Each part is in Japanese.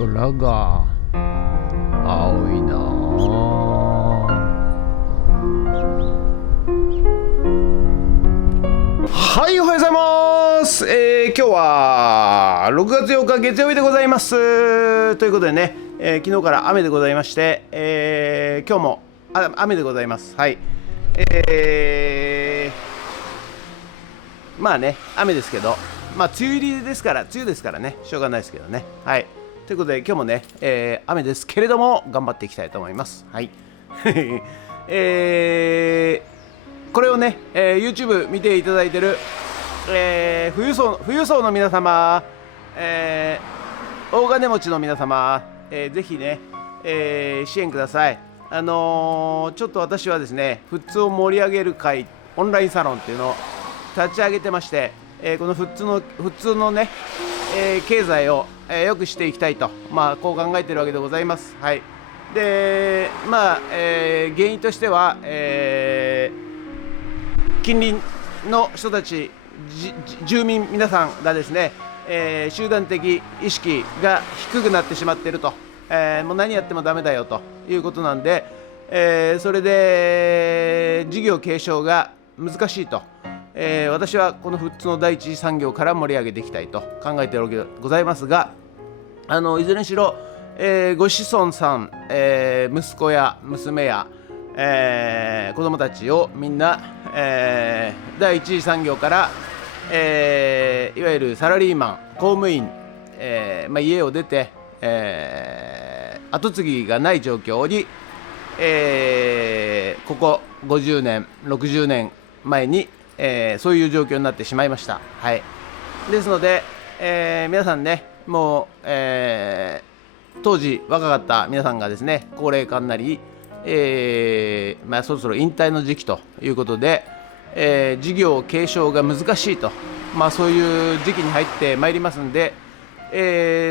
空が青いなはい、おはようございます。今日は6月8日月曜日でございます。ということでね、昨日から雨でございまして、今日も雨でございます。はい。まあね、雨ですけど、まあ梅雨入りですから、梅雨ですからね、しょうがないですけどね。はい。ということで今日もね、雨ですけれども頑張っていきたいと思います。はい。これをね、YouTube 見ていただいてる、富裕層の皆様、大金持ちの皆様、ぜひね、支援ください。ちょっと私はですね、富津を盛り上げる会オンラインサロンっていうのを立ち上げてまして、この富津のね、経済を、良くしていきたいと、まあこう考えているわけでございます。はい。で、まあ、原因としては、近隣の人たち、住民皆さんがですね、集団的意識が低くなってしまっていると、もう何やってもダメだよということなんで、それで事業継承が難しいと、私はこの富津の第一次産業から盛り上げていきたいと考えているわけでございますが、いずれにしろ、ご子孫さん、息子や娘や子供たちをみんな、第一次産業から、いわゆるサラリーマン公務員、家を出て、後継ぎがない状況に、ここ50年60年前に、そういう状況になってしまいました。はい。ですので、皆さんね、もう、当時若かった皆さんがですね、高齢化になり、そろそろ引退の時期ということで、事業継承が難しいと、そういう時期に入ってまいりますんで、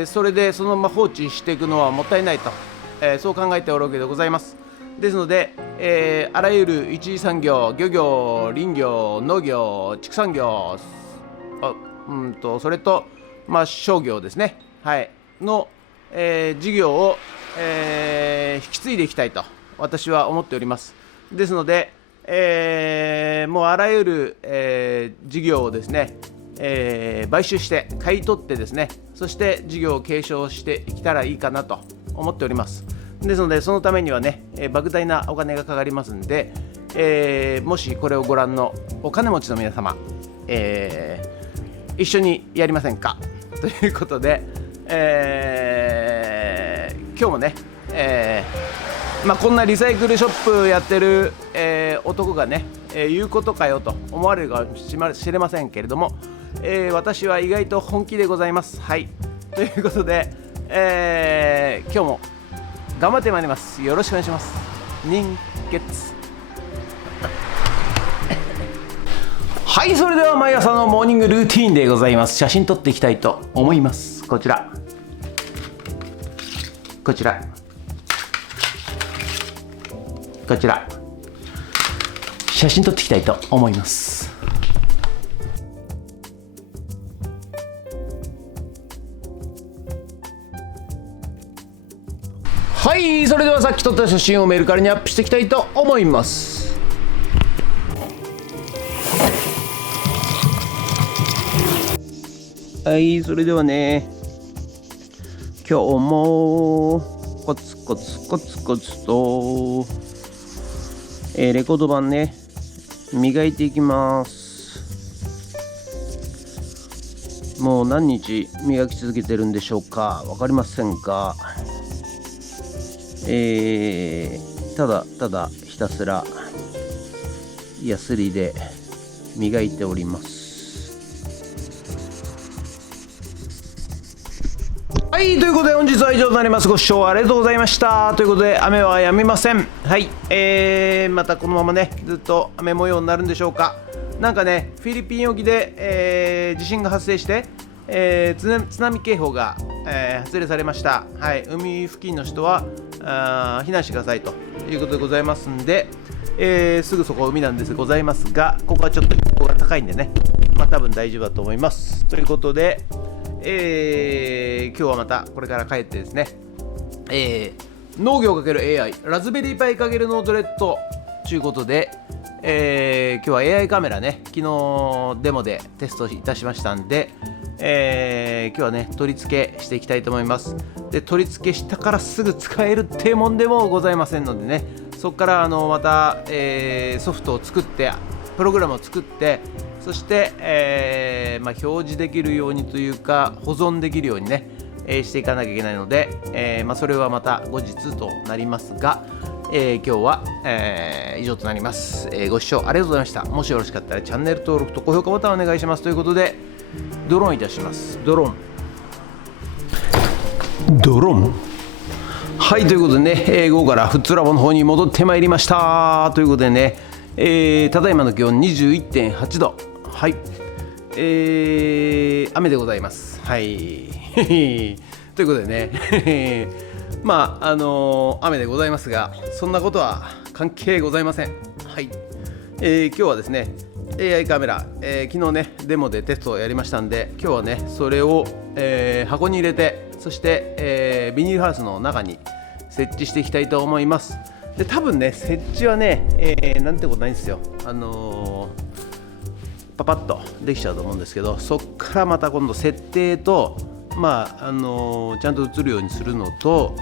それでそのまま放置していくのはもったいないと、そう考えておるわけでございます。ですので、あらゆる一次産業、漁業、林業、農業、畜産業、それと、商業ですね、はい、の、事業を、引き継いでいきたいと私は思っております。ですので、もうあらゆる、事業をですね、買収して買い取ってですね、そして事業を継承していけたらいいかなと思っております。ですのでそのためにはね、莫大なお金がかかりますんで、もしこれをご覧のお金持ちの皆様、一緒にやりませんかということで、今日もね、こんなリサイクルショップやってる、男がね、言うことかよと思われるかもしれませんけれども、私は意外と本気でございます。はい。ということで、今日も頑張ってまいります。よろしくお願いします。人月。はい、それでは毎朝のモーニングルーティーンでございます。写真撮っていきたいと思います。こちら写真撮っていきたいと思います。はい、それではさっき撮った写真をメルカリにアップしていきたいと思います。はい、それではね、今日もコツコツと、レコード盤ね、磨いていきます。もう何日磨き続けてるんでしょうか、分かりませんが、ただひたすらヤスリで磨いております。はい、ということで本日は以上となります。ご視聴ありがとうございました。ということで雨は止みません。はい、またこのままねずっと雨模様になるんでしょうか。なんかね、フィリピン沖で、地震が発生して、津波警報が、発令されました。はい、海付近の人は避難してくださいということでございますんで、すぐそこ海なんですございますが、ここはちょっと標高が高いんでね、多分大丈夫だと思います。ということで、今日はまたこれから帰ってですね、農業×AI ラズベリーパイ×ノートレットということで、今日は AI カメラね、昨日デモでテストいたしましたんで、今日はね取り付けしていきたいと思います。で、取り付けしたからすぐ使えるっていうもんでもございませんのでね、そこからまた、ソフトを作ってプログラムを作って、そして、表示できるようにというか保存できるようにね、していかなきゃいけないので、それはまた後日となりますが、今日は、以上となります。ご視聴ありがとうございました。もしよろしかったらチャンネル登録と高評価ボタンお願いしますということで、ドローンいたします。ドローンはい、ということでね、午後からフッツラボの方に戻ってまいりましたということでね、ただいまの気温 21.8 度、はい、雨でございます。はいということでね雨でございますが、そんなことは関係ございません。はい、今日はですね AI カメラ、昨日ねデモでテストをやりましたんで、今日はねそれを、箱に入れて、そして、ビニールハウスの中に設置していきたいと思います。で、多分ね設置はね、なんてことないんですよ。パパッとできちゃうと思うんですけど、そっからまた今度設定とちゃんと映るようにするのと、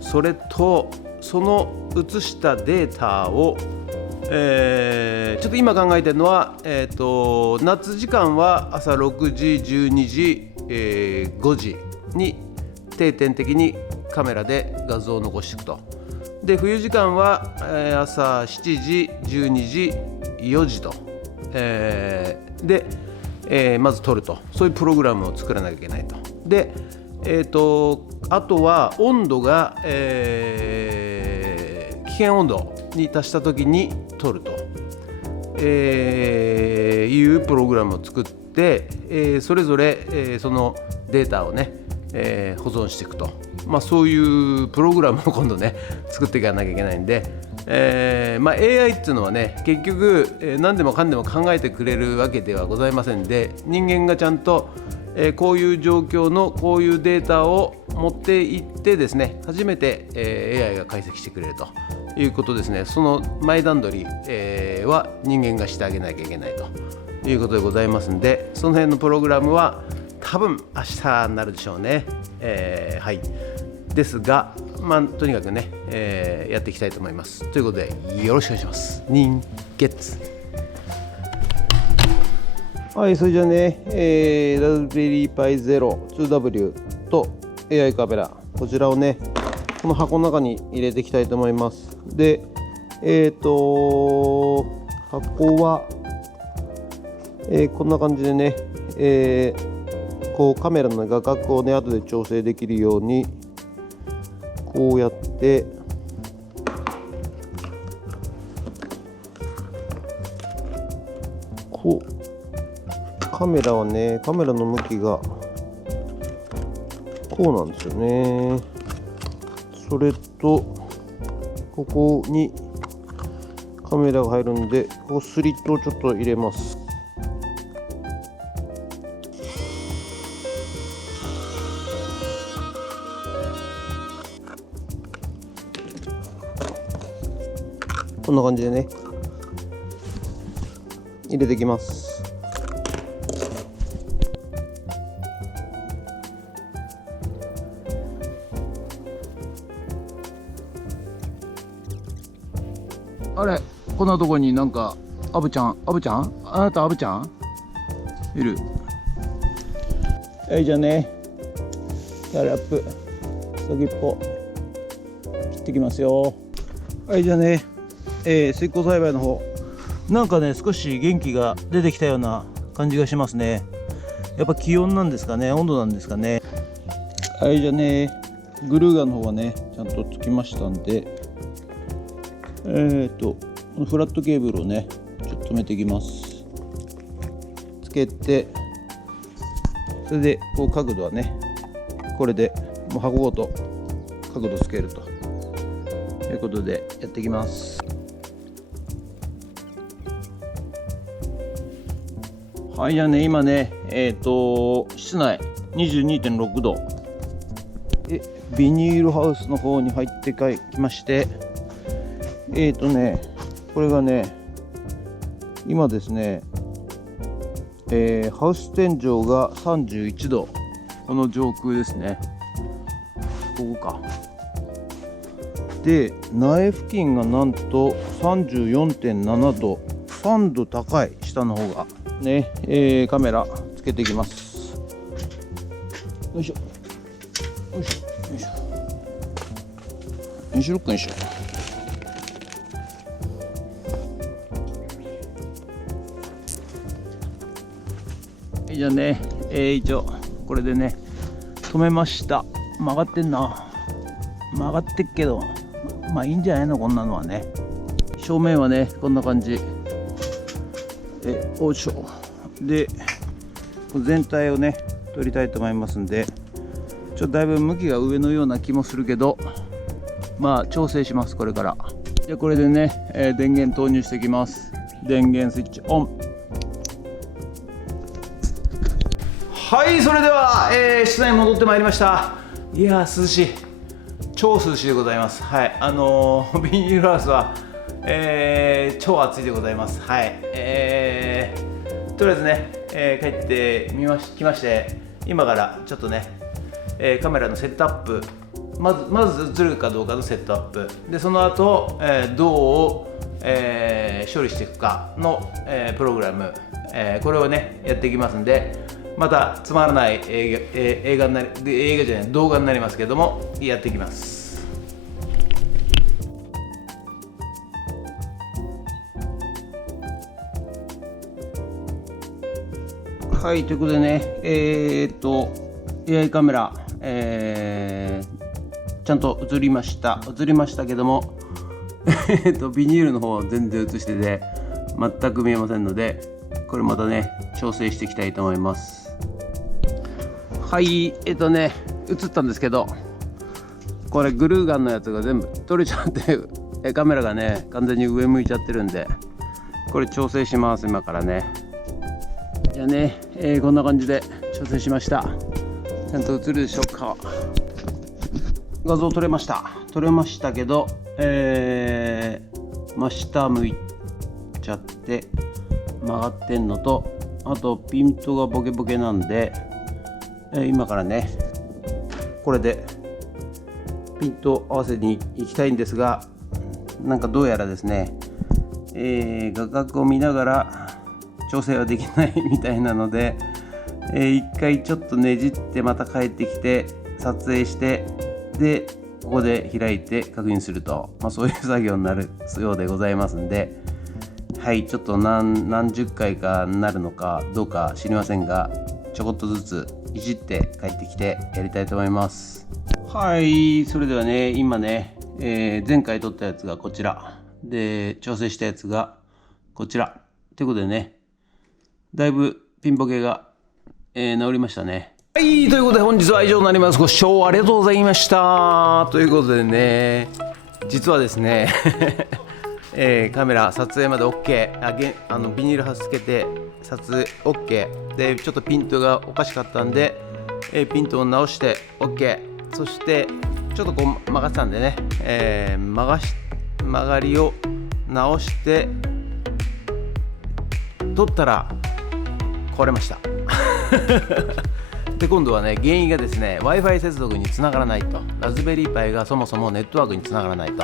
それとその映したデータを、ちょっと今考えてるのは、夏時間は朝6時、12時、5時に定点的にカメラで画像を残していくと。で、冬時間は、朝7時、12時、4時と、まず撮ると、そういうプログラムを作らなきゃいけないと。で、あとは温度が、危険温度に達した時に撮ると、いうプログラムを作って、それぞれ、そのデータをね、保存していくと、そういうプログラムを今度ね作っていかなきゃいけないんで、AI っていうのはね結局、何でもかんでも考えてくれるわけではございませんで、人間がちゃんと、こういう状況のこういうデータを持っていってですね、初めて、AI が解析してくれるということですね。その前段取り、は人間がしてあげなきゃいけないということでございますんで、その辺のプログラムは多分明日になるでしょうね。はい、ですが、とにかくね、やっていきたいと思います。ということでよろしくお願いします。人月。はい、それじゃあね、ラズベリーパイ Zero2W と AI カメラ、こちらをねこの箱の中に入れていきたいと思います。で、箱は、こんな感じでね、こうカメラの画角をね後で調整できるようにこうやってこうカメラはね、カメラの向きがこうなんですよね。それとここにカメラが入るんで、ここスリットをちょっと入れます。こんな感じでね入れていきます。あれ、こんなとこになんかアブちゃんあなたアブちゃんいる。はい、じゃあねキャラップ先っぽ切ってきますよ。はい、じゃあね水耕栽培の方、なんかね少し元気が出てきたような感じがしますね。やっぱ気温なんですかね、温度なんですかね。はい、じゃあねグルーガンの方はねちゃんとつきましたんで、このフラットケーブルをねちょっと止めていきます。つけて、それでこう角度はねこれでもう箱ごと角度つけるということでやっていきます。はい、じゃあね今ね室内22.6 度。ビニールハウスの方に入ってきまして、これがね、今ですね、ハウス天井が31度、この上空ですね。ここか。で、苗付近がなんと 34.7 度、3度高い、下の方が。ね、カメラつけていきます。よいしょ。よいしょ。よいしょ。よいしょ。よいしょ。じゃあね、一応これでね止めました。曲がってんな。曲がってっけど、まあいいんじゃないの、こんなのはね。正面はねこんな感じ。おいしょ。で全体をね取りたいと思いますんで、だいぶ向きが上のような気もするけど、まあ調整します、これから。じゃあこれでね、電源投入していきます。電源スイッチオン。はい、それでは、室内に戻ってまいりました。いやー、涼しい、超涼しいでございます。はい、ビニールハウスは、超暑いでございます。はい、とりあえずね、帰ってきまして、今からちょっとね、カメラのセットアップ、まず映るかどうかのセットアップで、その後、どう、処理していくかの、プログラム、これをねやっていきますんで、またつまらない映画じゃない、動画になりますけども、やっていきます。はい、ということでね、AI カメラ、ちゃんと映りましたけどもビニールの方は全然映してて全く見えませんので、これまたね調整していきたいと思います。はい、映ったんですけど、これグルーガンのやつが全部取れちゃってカメラがね完全に上向いちゃってるんで、これ調整します、今からね。じゃあね、こんな感じで調整しました。ちゃんと映るでしょうか。画像撮れましたけど、真下向いちゃって曲がってんのと、あとピントがボケボケなんで、今からねこれでピント合わせに行きたいんですが、なんかどうやらですね、画角を見ながら調整はできないみたいなので、一回ちょっとねじってまた帰ってきて撮影して、でここで開いて確認すると、そういう作業になるようでございますんで、はい、ちょっと何十回かなるのかどうか知りませんが、ちょこっとずついじって帰ってきてやりたいと思います。はい、それではね、今ね、前回撮ったやつがこちらで、調整したやつがこちらということでね、だいぶピンボケが、治りましたね。はい、ということで本日は以上になります。ご視聴ありがとうございました。ということでね、実はですねカメラ撮影まで OK、ビニールハウスつけて撮影 OK で、ちょっとピントがおかしかったんで、ピントを直して OK、 そしてちょっとこう曲がってたんでね、曲がりを直して撮ったら壊れましたで、今度はね、原因がですね Wi-Fi 接続につながらないと、ラズベリーパイがそもそもネットワークにつながらないと、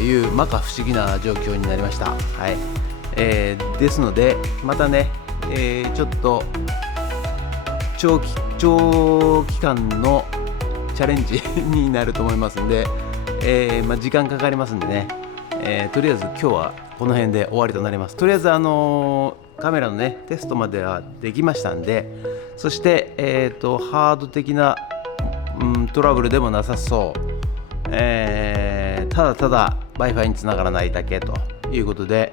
いう摩訶不思議な状況になりました。はい、ですのでまたね、ちょっと長期間のチャレンジになると思いますんで、時間かかりますんでね、とりあえず今日はこの辺で終わりとなります。とりあえずカメラのねテストまではできましたんで、そして、ハード的な、トラブルでもなさそう、ただただ Wi-Fi につながらないだけということで、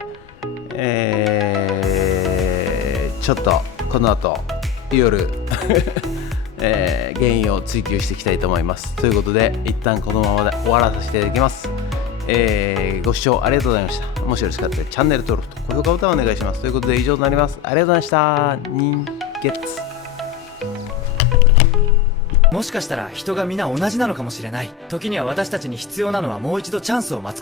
ちょっとこの後夜原因を追求していきたいと思います。ということで一旦このままで終わらさせていただきます。ご視聴ありがとうございました。もしよろしかったらチャンネル登録と高評価ボタンをお願いします。ということで以上となります。ありがとうございました。人月もしかしたら人が皆同じなのかもしれない。時には私たちに必要なのはもう一度チャンスを待つこと。